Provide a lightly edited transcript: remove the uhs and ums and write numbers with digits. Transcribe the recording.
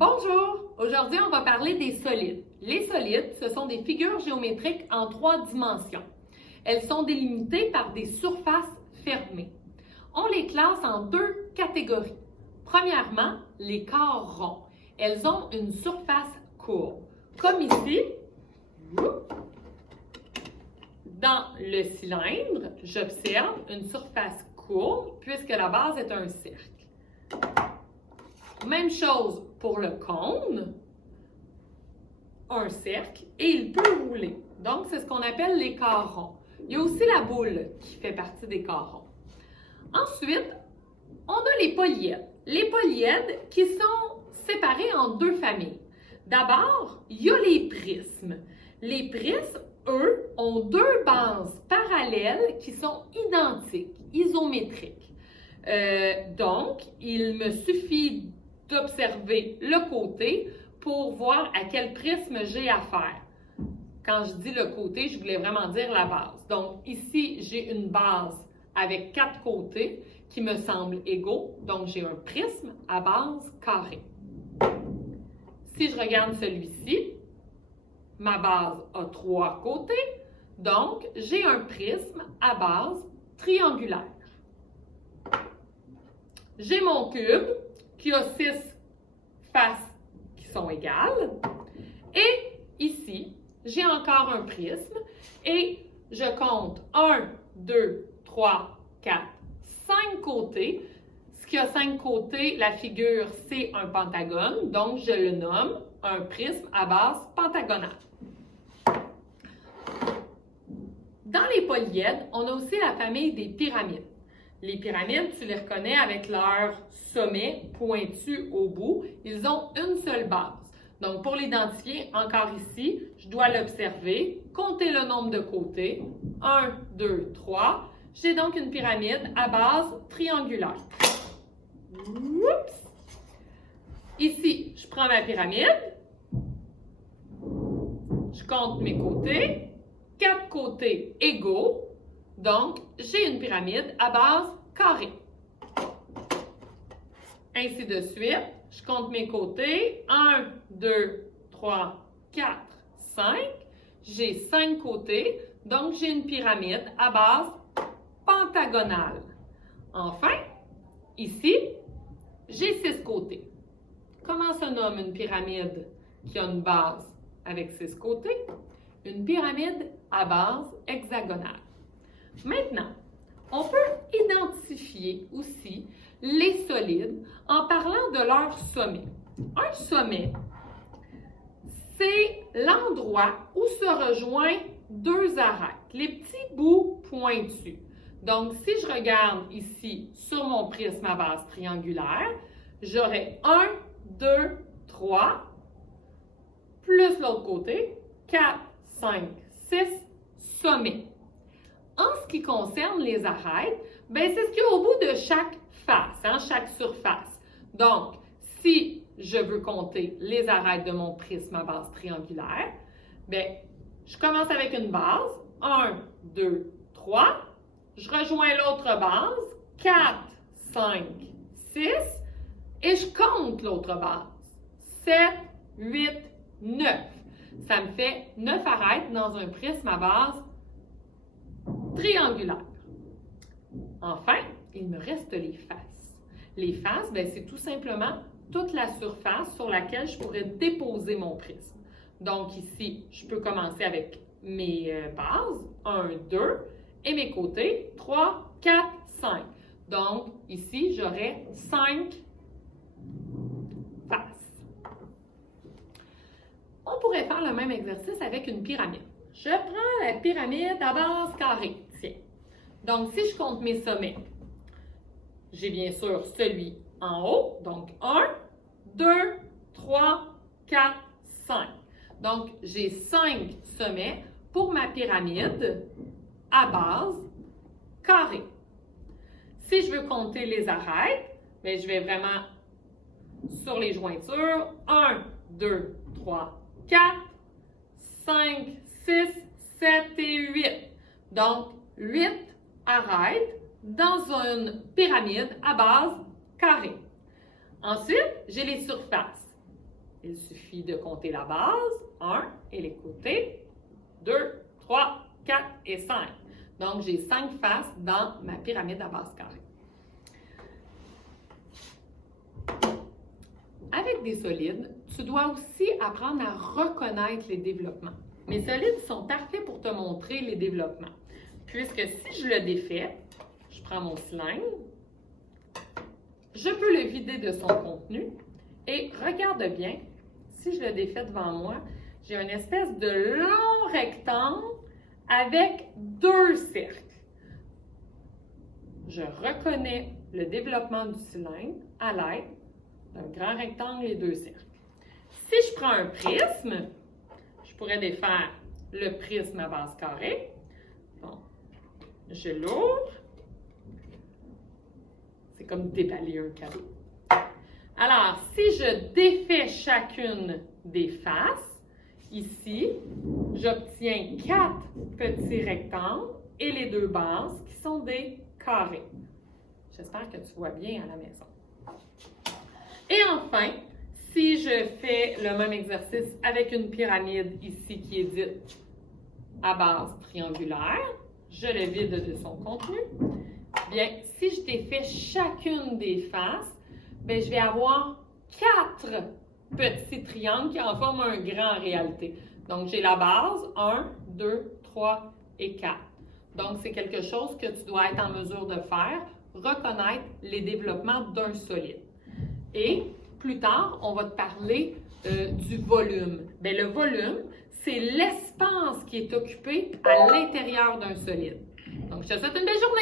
Bonjour! Aujourd'hui, on va parler des solides. Les solides, ce sont des figures géométriques en 3 dimensions. Elles sont délimitées par des surfaces fermées. On les classe en 2 catégories. Premièrement, les corps ronds. Elles ont une surface courbe. Comme ici, dans le cylindre, j'observe une surface courbe puisque la base est un cercle. Même chose pour le cône, un cercle, et il peut rouler. Donc, c'est ce qu'on appelle les corps ronds. Il y a aussi la boule qui fait partie des corps ronds. Ensuite, on a les polyèdres. Les polyèdres qui sont séparés en 2 familles. D'abord, il y a les prismes. Les prismes, eux, ont 2 bases parallèles qui sont identiques, isométriques. Donc, il me suffit d'observer le côté pour voir à quel prisme j'ai affaire. Quand je dis le côté, je voulais vraiment dire la base. Donc, ici, j'ai une base avec 4 côtés qui me semblent égaux. Donc, j'ai un prisme à base carrée. Si je regarde celui-ci, ma base a 3 côtés. Donc, j'ai un prisme à base triangulaire. J'ai mon cube qui a 6 faces qui sont égales. Et ici, j'ai encore un prisme et je compte 1, 2, 3, 4, 5 côtés. Ce qui a 5 côtés, la figure, c'est un pentagone. Donc, je le nomme un prisme à base pentagonale. Dans les polyèdres, on a aussi la famille des pyramides. Les pyramides, tu les reconnais avec leur sommet pointu au bout. Ils ont une seule base. Donc, pour l'identifier, encore ici, je dois l'observer, compter le nombre de côtés. 1, 2, 3. J'ai donc une pyramide à base triangulaire. Oups! Ici, je prends ma pyramide. Je compte mes côtés. 4 côtés égaux. Donc, j'ai une pyramide à base carrée. Ainsi de suite, je compte mes côtés. 1, 2, 3, 4, 5. J'ai 5 côtés, donc j'ai une pyramide à base pentagonale. Enfin, ici, j'ai 6 côtés. Comment se nomme une pyramide qui a une base avec 6 côtés? Une pyramide à base hexagonale. Maintenant, on peut identifier aussi les solides en parlant de leur sommet. Un sommet, c'est l'endroit où se rejoignent 2 arêtes, les petits bouts pointus. Donc, si je regarde ici sur mon prisme à base triangulaire, j'aurai 1, 2, 3, plus l'autre côté, 4, 5, 6, sommets. En ce qui concerne les arêtes, c'est ce qu'il y a au bout de chaque face, chaque surface. Donc, si je veux compter les arêtes de mon prisme à base triangulaire, je commence avec une base, 1, 2, 3. Je rejoins l'autre base, 4, 5, 6. Et je compte l'autre base, 7, 8, 9. Ça me fait 9 arêtes dans un prisme à base triangulaire. Enfin, il me reste les faces. Les faces, c'est tout simplement toute la surface sur laquelle je pourrais déposer mon prisme. Donc ici, je peux commencer avec mes bases, 1, 2, et mes côtés, 3, 4, 5. Donc ici, j'aurai 5 faces. On pourrait faire le même exercice avec une pyramide. Je prends la pyramide à base carrée. Tiens. Donc, si je compte mes sommets, j'ai bien sûr celui en haut. Donc, 1, 2, 3, 4, 5. Donc, j'ai 5 sommets pour ma pyramide à base carrée. Si je veux compter les arêtes, je vais vraiment sur les jointures. 1, 2, 3, 4, 5, 6, 7 et 8. Donc, 8 arêtes dans une pyramide à base carrée. Ensuite, j'ai les surfaces. Il suffit de compter la base, 1, et les côtés, 2, 3, 4 et 5. Donc, j'ai 5 faces dans ma pyramide à base carrée. Avec des solides, tu dois aussi apprendre à reconnaître les développements. Mes solides sont parfaits pour te montrer les développements. Puisque si je le défais, je prends mon cylindre, je peux le vider de son contenu et regarde bien, si je le défais devant moi, j'ai une espèce de long rectangle avec 2 cercles. Je reconnais le développement du cylindre à l'aide d'un grand rectangle et 2 cercles. Si je prends un prisme, je pourrais défaire le prisme à base carrée. Bon, je l'ouvre. C'est comme déballer un cadeau. Alors, si je défais chacune des faces, ici, j'obtiens 4 petits rectangles et les 2 bases qui sont des carrés. J'espère que tu vois bien à la maison. Et enfin, si je fais le même exercice avec une pyramide ici qui est dite à base triangulaire, je le vide de son contenu. Bien, si je défais chacune des faces, bien, je vais avoir 4 petits triangles qui en forment un grand en réalité. Donc, j'ai la base, 1, 2, 3 et 4. Donc, c'est quelque chose que tu dois être en mesure de faire, reconnaître les développements d'un solide. Et plus tard, on va te parler du volume. Bien, le volume, c'est l'espace qui est occupé à l'intérieur d'un solide. Donc, je te souhaite une belle journée!